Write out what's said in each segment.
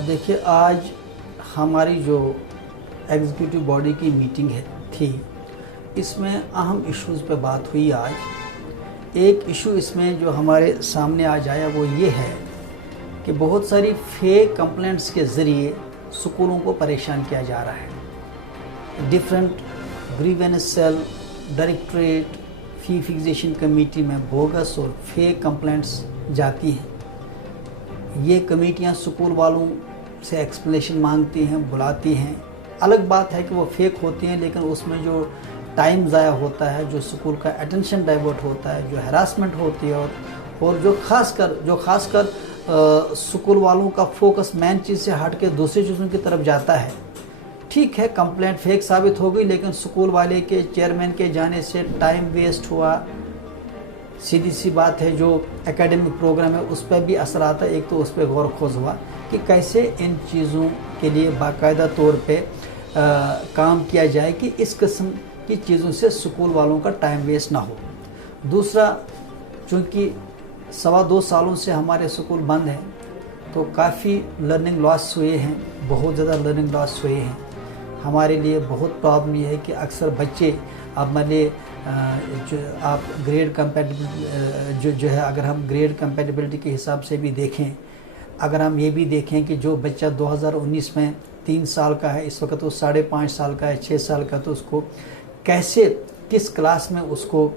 देखिए, आज हमारी जो एग्जीक्यूटिव बॉडी की मीटिंग थी, इसमें अहम इश्यूज़ पे बात हुई। आज एक इशू इसमें जो हमारे सामने आज आया वो ये है कि बहुत सारी फेक कंप्लेंट्स के ज़रिए स्कूलों को परेशान किया जा रहा है। डिफरेंट ग्रीवेंस सेल, डायरेक्टरेट, फ़ी फिक्सेशन कमेटी में बोगस और फेक कंप्लेंट्स जाती हैं। ये कमेटियां स्कूल वालों से एक्सप्लेनेशन मांगती हैं, बुलाती हैं। अलग बात है कि वो फेक होती हैं, लेकिन उसमें जो टाइम ज़ाया होता है, जो स्कूल का अटेंशन डाइवर्ट होता है, जो हरासमेंट होती है और जो खासकर स्कूल वालों का फोकस मेन चीज़ से हट के दूसरी चीज़ों की तरफ जाता है। ठीक है, कंप्लेंट फेक साबित हो गई, लेकिन स्कूल वाले के चेयरमैन के जाने से टाइम वेस्ट हुआ। सीधी सी बात है, जो एकेडमिक प्रोग्राम है उस पर भी असर आता है। एक तो उस पर गौर खोज हुआ कि कैसे इन चीज़ों के लिए बाकायदा तौर पे काम किया जाए कि इस किस्म की चीज़ों से स्कूल वालों का टाइम वेस्ट ना हो। दूसरा, चूँकि 2.25 सालों से हमारे स्कूल बंद हैं, तो काफ़ी लर्निंग लॉस हुए हैं, बहुत ज़्यादा लर्निंग लॉस हुए हैं। हमारे लिए बहुत प्रॉब्लम ये है कि अक्सर बच्चे, अब मैंने जो आप ग्रेड कंपैटिबिलिटी जो है, अगर हम ग्रेड कंपैटिबिलिटी के हिसाब से भी देखें, अगर हम ये भी देखें कि जो बच्चा 2019 में 3 साल का है, इस वक्त वो 5.5 साल का है, 6 साल का, तो उसको कैसे, किस क्लास में उसको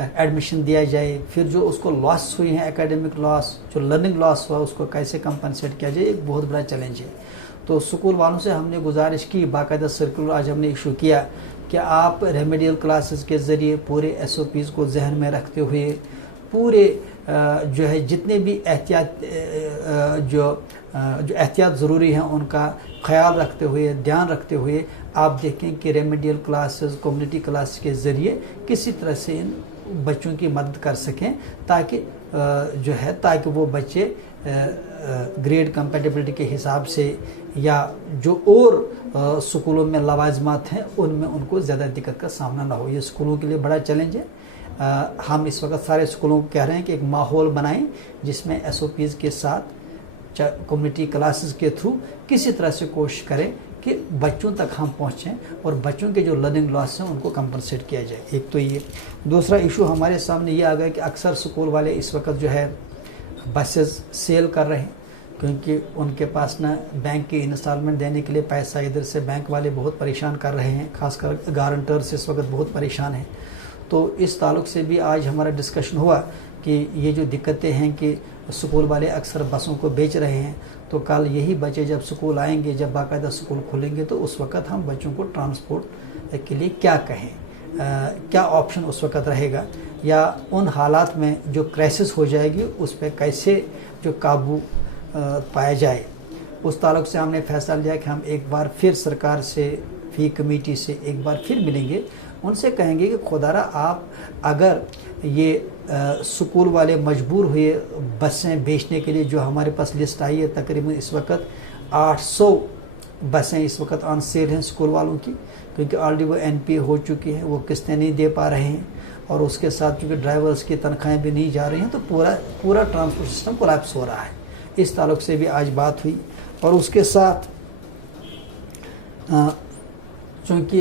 एडमिशन दिया जाए। फिर जो उसको लॉस हुई हैं, एकेडमिक लॉस, जो लर्निंग लॉस हुआ, उसको कैसे कंपनसेट किया जाए, एक बहुत बड़ा चैलेंज है। तो स्कूल वालों से हमने गुजारिश की, बाकायदा सर्कुलर आज हमने इशू किया कि आप रेमेडियल क्लासेस के ज़रिए पूरे SOPs को जहन में रखते हुए, पूरे जो है जितने भी जो एहतियात ज़रूरी हैं उनका ख्याल रखते हुए, ध्यान रखते हुए आप देखें कि रेमेडियल क्लासेस, कम्युनिटी क्लास के ज़रिए किसी तरह से इन बच्चों की मदद कर सकें, ताकि वो बच्चे ग्रेड कंपैटिबिलिटी के हिसाब से या जो और स्कूलों में लवाजमात हैं उनमें उनको ज़्यादा दिक्कत का सामना ना हो। ये स्कूलों के लिए बड़ा चैलेंज है। हम इस वक्त सारे स्कूलों को कह रहे हैं कि एक माहौल बनाएं जिसमें SOPs के साथ कम्युनिटी क्लासेस के थ्रू किसी तरह से कोशिश करें कि बच्चों तक हम पहुँचें और बच्चों के जो लर्निंग लॉस हैं उनको कंपनसेट किया जाए। एक तो ये। दूसरा इशू हमारे सामने ये आ गया कि अक्सर स्कूल वाले इस वक्त जो है बसेस सेल कर रहे हैं, क्योंकि उनके पास ना बैंक की इंस्टॉलमेंट देने के लिए पैसा, इधर से बैंक वाले बहुत परेशान कर रहे हैं, खासकर गारंटर्स इस वक्त बहुत परेशान हैं। तो इस ताल्लुक़ से भी आज हमारा डिस्कशन हुआ कि ये जो दिक्कतें हैं कि स्कूल वाले अक्सर बसों को बेच रहे हैं, तो कल यही बच्चे जब स्कूल आएंगे, जब बाकायदा स्कूल खुलेंगे, तो उस वक्त हम बच्चों को ट्रांसपोर्ट के लिए क्या कहें, क्या ऑप्शन उस वक्त रहेगा, या उन हालात में जो क्राइसिस हो जाएगी उस पर कैसे जो काबू पाया जाए। उस ताल्लुक़ से हमने फैसला लिया कि हम एक बार फिर सरकार से, फ़ी कमेटी से एक बार फिर मिलेंगे, उनसे कहेंगे कि खुदारा आप अगर ये स्कूल वाले मजबूर हुए बसें बेचने के लिए, जो हमारे पास लिस्ट आई है तकरीबन इस वक्त 800 बसें इस वक्त ऑन सेल हैं स्कूल वालों की, क्योंकि ऑलरेडी वो NPA हो चुकी हैं, वो किस्तें नहीं दे पा रहे हैं, और उसके साथ चूँकि ड्राइवर्स की तनख्वाहें भी नहीं जा रही हैं, तो पूरा ट्रांसपोर्ट सिस्टम कोलैप्स हो रहा है। इस ताल्लुक़ से भी आज बात हुई। और उसके साथ चूँकि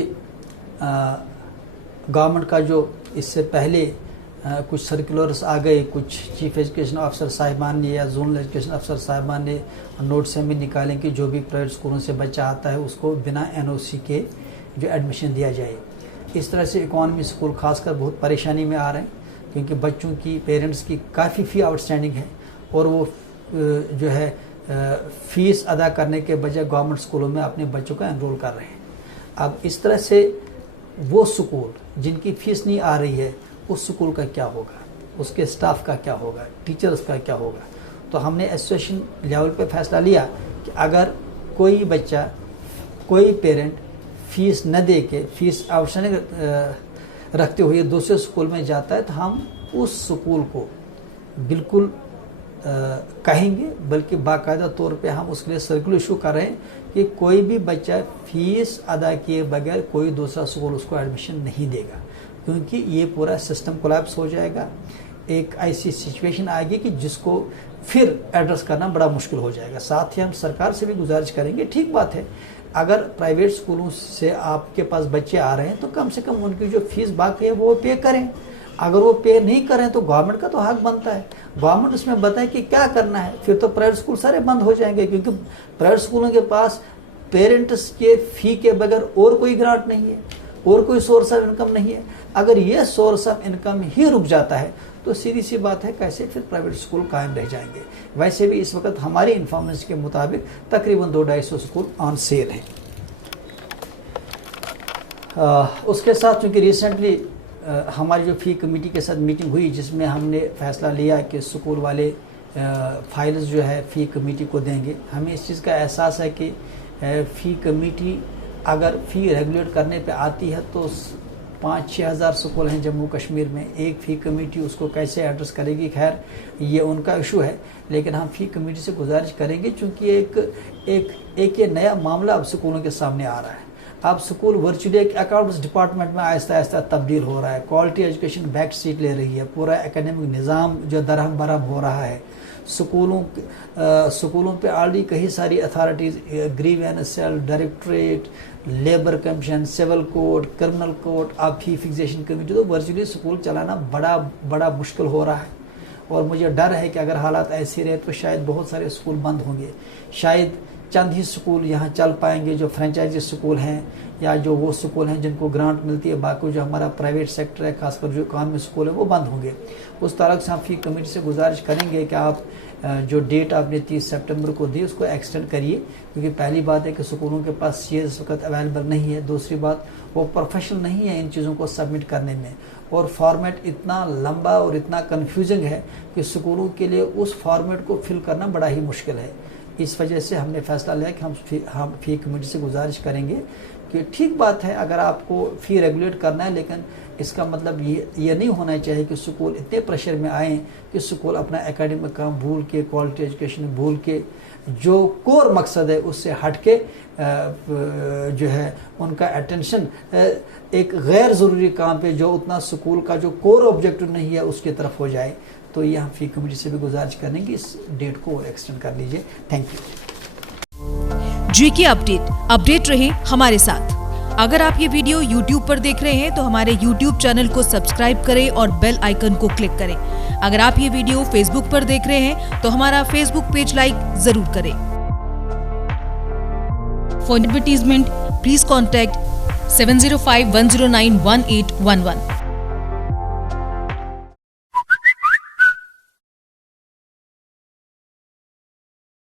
गवर्नमेंट का जो इससे पहले कुछ सर्कुलर्स आ गए, कुछ चीफ एजुकेशन ऑफिसर साहिबान ने या जोनल एजुकेशन अफसर साहिबान ने नोट्स में निकालें कि जो भी प्राइवेट स्कूलों से बच्चा आता है उसको बिना NOC के जो एडमिशन दिया जाए। इस तरह से इकॉनमी स्कूल खासकर बहुत परेशानी में आ रहे हैं, क्योंकि बच्चों की, पेरेंट्स की काफ़ी फ़ी आउटस्टैंडिंग है, और वो जो है फ़ीस अदा करने के बजाय गवर्नमेंट स्कूलों में अपने बच्चों को एनरोल कर रहे हैं। अब इस तरह से वो स्कूल जिनकी फ़ीस नहीं आ रही है, उस स्कूल का क्या होगा, उसके स्टाफ का क्या होगा, टीचर्स का क्या होगा। तो हमने एसोसिएशन लेवल पे फैसला लिया कि अगर कोई बच्चा, कोई पेरेंट फ़ीस न दे के, फ़ीस आउटस्टैंडिंग रखते हुए दूसरे स्कूल में जाता है, तो हम उस स्कूल को बिल्कुल कहेंगे, बल्कि बाकायदा तौर पे हम उसके लिए सर्कुलर इशू कर रहे हैं कि कोई भी बच्चा फ़ीस अदा किए बगैर कोई दूसरा स्कूल उसको एडमिशन नहीं देगा, क्योंकि ये पूरा सिस्टम कोलैप्स हो जाएगा। एक ऐसी सिचुएशन आएगी कि जिसको फिर एड्रेस करना बड़ा मुश्किल हो जाएगा। साथ ही हम सरकार से भी गुजारिश करेंगे, ठीक बात है, अगर प्राइवेट स्कूलों से आपके पास बच्चे आ रहे हैं तो कम से कम उनकी जो फीस बाकी है वो पे करें। अगर वो पे नहीं करें तो गवर्नमेंट का तो हक बनता है, गवर्नमेंट उसमें बताए कि क्या करना है। फिर तो प्राइवेट स्कूल सारे बंद हो जाएंगे, क्योंकि प्राइवेट स्कूलों के पास पेरेंट्स के फी के बगैर और कोई ग्रांट नहीं है, और कोई सोर्स ऑफ इनकम नहीं है। अगर ये सोर्स ऑफ इनकम ही रुक जाता है तो सीधी सी बात है कैसे फिर प्राइवेट स्कूल कायम रह जाएंगे। वैसे भी इस वक्त हमारी इन्फॉर्मेशन के मुताबिक तकरीबन 200-250 स्कूल ऑन सेल हैं। उसके साथ चूँकि रिसेंटली हमारी जो फ़ी कमेटी के साथ मीटिंग हुई, जिसमें हमने फ़ैसला लिया कि स्कूल वाले फाइल्स जो है फ़ी कमेटी को देंगे। हमें इस चीज़ का एहसास है कि फ़ी कमेटी अगर फ़ी रेगुलेट करने पे आती है तो 5-6 हज़ार स्कूल हैं जम्मू कश्मीर में, एक फ़ी कमेटी उसको कैसे एड्रेस करेगी, खैर ये उनका इशू है। लेकिन हम फ़ी कमेटी से गुजारिश करेंगे, चूँकि एक ये नया मामला अब स्कूलों के सामने आ रहा है। अब स्कूल वर्चुअली एक अकाउंट्स डिपार्टमेंट में आहिस्ता आहिस्ता तब्दील हो रहा है, क्वालिटी एजुकेशन बैक सीट ले रही है, पूरा एकेडमिक निज़ाम जो दरहम बरहम हो रहा है। स्कूलों पे ऑलरेडी कई सारी authorities, grievance cell, directorate, labour commission, civil code, criminal code, अब फी फिक्सेशन कमेटी, तो वर्चुअली स्कूल चलाना बड़ा मुश्किल हो रहा है। और मुझे डर है कि अगर हालात ऐसे रहे तो शायद बहुत सारे स्कूल बंद होंगे, शायद चंद ही स्कूल यहाँ चल पाएंगे जो फ्रेंचाइजी स्कूल हैं या जो वो स्कूल हैं जिनको ग्रांट मिलती है, बाकी जो हमारा प्राइवेट सेक्टर है खासकर जो कानूनी स्कूल है वो बंद होंगे। उस तरह से हम फी कमेटी से गुजारिश करेंगे कि आप जो डेट आपने 30 सितंबर को दी उसको एक्सटेंड करिए, क्योंकि पहली बात है कि स्कूलों के पास सीएस इस वक्त अवेलेबल नहीं है, दूसरी बात वो प्रोफेशनल नहीं है इन चीज़ों को सबमिट करने में, और फॉर्मेट इतना लंबा और इतना कन्फ्यूजिंग है कि स्कूलों के लिए उस फॉर्मेट को फिल करना बड़ा ही मुश्किल है। इस वजह से हमने फैसला लिया कि हम फी कमेटी से गुजारिश करेंगे कि ठीक बात है अगर आपको फ़ी रेगुलेट करना है, लेकिन इसका मतलब ये नहीं होना चाहिए कि स्कूल इतने प्रेशर में आए कि स्कूल अपना एकेडमिक काम भूल के, क्वालिटी एजुकेशन भूल के, जो कोर मकसद है उससे हट के जो है उनका अटेंशन एक गैर ज़रूरी काम पे जो उतना स्कूल का जो कोर ऑब्जेक्टिव नहीं है उसकी तरफ हो जाए। तो ये हम फी कमेटी से भी गुजारिश करेंगे कि इस डेट को और एक्सटेंड कर लीजिए। Thank you. जीके अपडेट रहे हमारे साथ। अगर आप ये वीडियो YouTube पर देख रहे हैं तो हमारे YouTube चैनल को सब्सक्राइब करें और बेल आइकन को क्लिक करें। अगर आप ये वीडियो Facebook पर देख रहे हैं तो हमारा Facebook पेज लाइक जरूर करें। For advertisement please contact 705-109-1811।